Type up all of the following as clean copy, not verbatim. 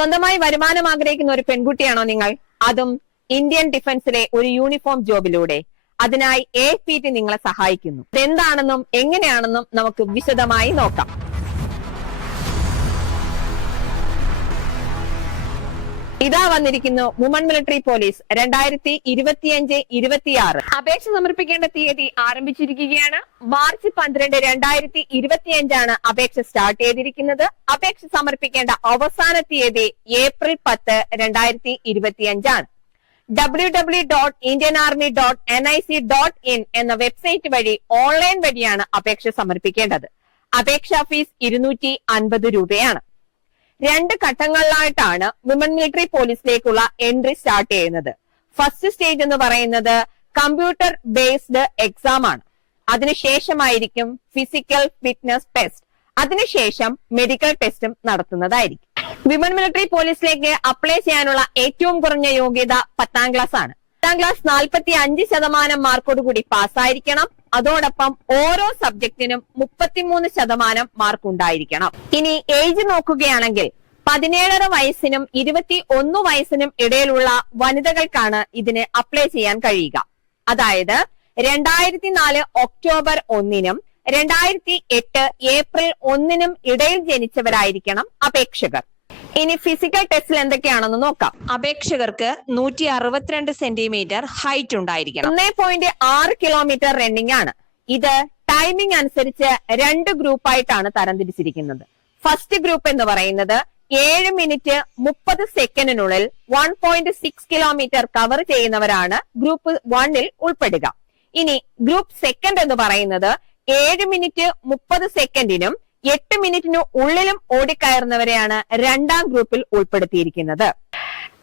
സ്വന്തമായി വരുമാനം ആഗ്രഹിക്കുന്ന ഒരു പെൺകുട്ടിയാണോ നിങ്ങൾ? അതും ഇന്ത്യൻ ഡിഫൻസിലെ ഒരു യൂണിഫോം ജോബിലൂടെ. അതിനായി AFPT നിങ്ങളെ സഹായിക്കുന്നു. ഇതെന്താണെന്നും എങ്ങനെയാണെന്നും നമുക്ക് വിശദമായി നോക്കാം. ഇതാ വന്നിരിക്കുന്നു വുമൺ മിലിറ്ററി പോലീസ് 2025-26. അപേക്ഷ സമർപ്പിക്കേണ്ട തീയതി ആരംഭിച്ചിരിക്കുകയാണ്. മാർച്ച് 12, 2025 അപേക്ഷ സ്റ്റാർട്ട് ചെയ്തിരിക്കുന്നത്. അപേക്ഷ സമർപ്പിക്കേണ്ട അവസാന തീയതി ഏപ്രിൽ 10, 2025 www.indianarmy.nic.in എന്ന വെബ്സൈറ്റ് വഴി ഓൺലൈൻ വഴിയാണ് അപേക്ഷ സമർപ്പിക്കേണ്ടത്. അപേക്ഷാ ഫീസ് 250 രൂപയാണ്. 2 ഘട്ടങ്ങളിലായിട്ടാണ് വിമൻ മിലിറ്ററി പോലീസിലേക്കുള്ള എൻട്രി സ്റ്റാർട്ട് ചെയ്യുന്നത്. ഫസ്റ്റ് സ്റ്റേജ് എന്ന് പറയുന്നത് കമ്പ്യൂട്ടർ ബേസ്ഡ് എക്സാം ആണ്. അതിനുശേഷമായിരിക്കും ഫിസിക്കൽ ഫിറ്റ്നസ് ടെസ്റ്റ്. അതിനുശേഷം മെഡിക്കൽ ടെസ്റ്റും നടത്തുന്നതായിരിക്കും. വിമൻ മിലിറ്ററി പോലീസിലേക്ക് അപ്ലൈ ചെയ്യാനുള്ള ഏറ്റവും കുറഞ്ഞ യോഗ്യത 10ാം ക്ലാസ് ആണ്. 10ാം ക്ലാസ് 45% മാർക്കോടുകൂടി പാസ്സായിരിക്കണം. അതോടൊപ്പം ഓരോ സബ്ജക്റ്റിനും 33% മാർക്ക് ഉണ്ടായിരിക്കണം. ഇനി ഏജ് നോക്കുകയാണെങ്കിൽ 17.5 വയസ്സിനും 21 വയസ്സിനും ഇടയിലുള്ള വനിതകൾക്കാണ് ഇതിന് അപ്ലൈ ചെയ്യാൻ കഴിയുക. അതായത് 2004 ഒക്ടോബർ 1-നും 2008 ഏപ്രിൽ 1-നും ഇടയിൽ ജനിച്ചവരായിരിക്കണം അപേക്ഷകർ. ഇനി ഫിസിക്കൽ ടെസ്റ്റിൽ എന്തൊക്കെയാണെന്ന് നോക്കാം. അപേക്ഷകർക്ക് 162 സെന്റിമീറ്റർ ഹൈറ്റ് ഉണ്ടായിരിക്കണം. 1.6 കിലോമീറ്റർ റണ്ണിംഗ് ആണ്. ഇത് ടൈമിംഗ് അനുസരിച്ച് 2 ഗ്രൂപ്പായിട്ടാണ് തരംതിരിച്ചിരിക്കുന്നത്. ഫസ്റ്റ് ഗ്രൂപ്പ് എന്ന് പറയുന്നത് 7 മിനിറ്റ് 30 സെക്കൻഡിനുള്ളിൽ 1.6 കിലോമീറ്റർ കവർ ചെയ്യുന്നവരാണ് ഗ്രൂപ്പ് 1-ൽ ഉൾപ്പെടുക. ഇനി ഗ്രൂപ്പ് സെക്കൻഡ് എന്ന് പറയുന്നത് 7 മിനിറ്റ് 30 സെക്കൻഡിനും 8 മിനിറ്റിനു ഉള്ളിലും ഓടിക്കയറുന്നവരെയാണ് 2ാം ഗ്രൂപ്പിൽ ഉൾപ്പെടുത്തിയിരിക്കുന്നത്.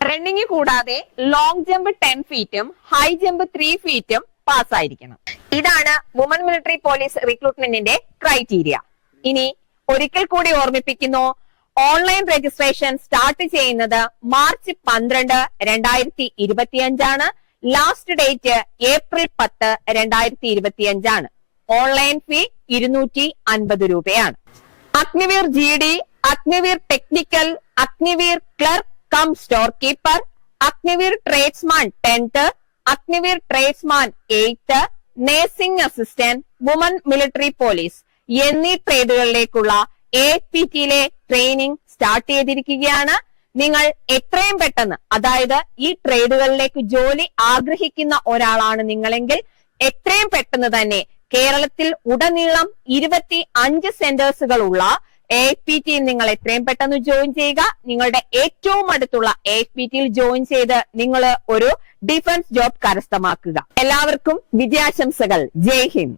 റണ്ണിംഗ് കൂടാതെ ലോങ് ജമ്പ് 10 ഫീറ്റും ഹൈ ജമ്പ് 3 ഫീറ്റും പാസ്സായിരിക്കണം. ഇതാണ് വുമൺ മിലിറ്ററി പോലീസ് റിക്രൂട്ട്മെന്റിന്റെ ക്രൈറ്റീരിയ. ഇനി ഒരിക്കൽ കൂടി ഓർമ്മിപ്പിക്കുന്നു, ഓൺലൈൻ രജിസ്ട്രേഷൻ സ്റ്റാർട്ട് ചെയ്യുന്നത് March 12, 2025 last date April 10, 2025 online ഫീ 250 രൂപയാണ്. Agniveer GD, Agniveer technical, Agniveer clerk cum store keeper, Agniveer tradesman 10th, Agniveer tradesman 8th, nursing assistant, woman military police എന്നീ ട്രേഡുകളിലേക്കുള്ള AFPT-യിലെ training start ചെയ്തിരിക്കുകയാണ്. നിങ്ങൾ എത്രയും പെട്ടെന്ന്, അതായത് ഈ ട്രേഡുകളിലേക്ക് ജോലി ആഗ്രഹിക്കുന്ന ഒരാളാണ് നിങ്ങളെങ്കിൽ എത്രയും പെട്ടെന്ന് തന്നെ കേരളത്തിൽ ഉടനീളം 25 സെന്റേഴ്സുകളുള്ള AFPT-യിൽ നിങ്ങൾ എത്രയും പെട്ടെന്ന് ജോയിൻ ചെയ്യുക. നിങ്ങളുടെ ഏറ്റവും അടുത്തുള്ള AFPT-യിൽ ജോയിൻ ചെയ്ത് നിങ്ങൾ ഒരു ഡിഫൻസ് ജോബ് കരസ്ഥമാക്കുക. എല്ലാവർക്കും വിജയാശംസകൾ. ജയ് ഹിന്ദ്.